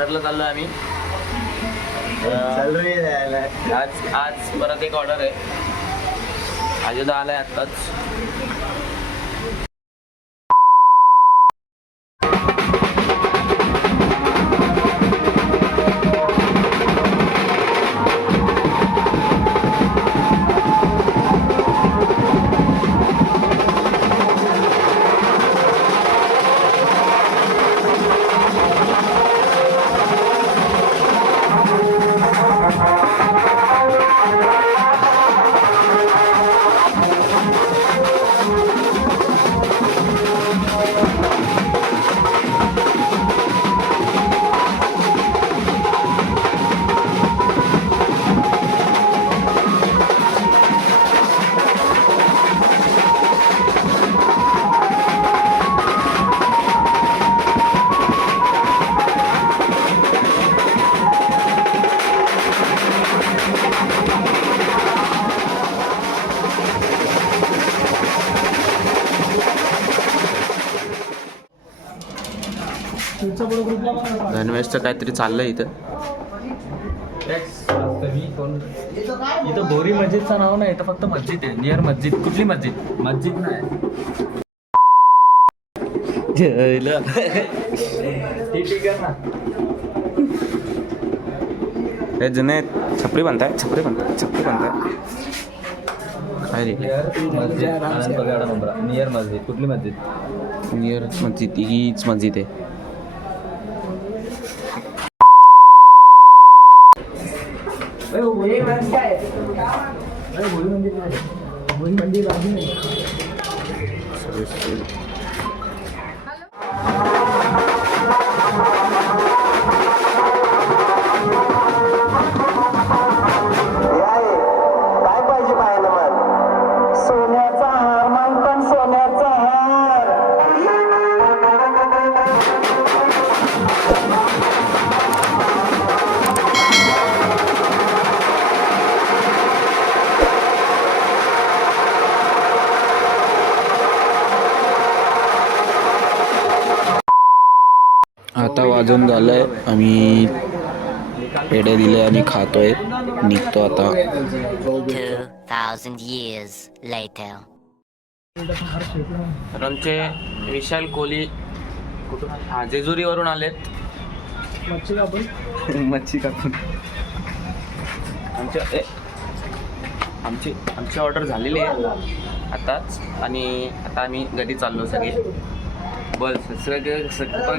ऑर्डरला चाललो आम्ही. आज परत एक ऑर्डर आहे. अजून आलाय आत्ताच. धनवेशचं काहीतरी चाललंय इथं. इथं बोरी मस्जिदचं नाव नाही, इथं फक्त मस्जिद आहे. नियर मस्जिद. कुठली मस्जिद? मस्जिद नाही. ठीक आहे ना. हे जुने छपरी बनताय. काय रे? नियर मस्जिद. कुठली मस्जिद? नियर मस्जिद. हीच मस्जिद आहे. आता वाजून झालंय. आम्ही पेढे दिले आणि खातोय. निघतो आता. 2000 years later. तर आमचे विशाल कोहली कुठून? हा, जेजुरीवरून आलेत. मच्छी कापून आमची ऑर्डर झालेली आहे आताच. आणि आता आम्ही घरी चाललो सगळे. बस सबस्क्राईब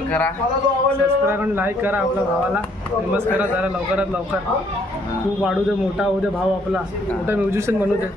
करा, सबस्क्राईब लाईक करा. आपल्या भावाला फेमस करा जरा लवकरात लवकर. खूप वाढू दे, मोठा होऊ दे भाव आपला. मोठा म्युझिशियन बनू दे.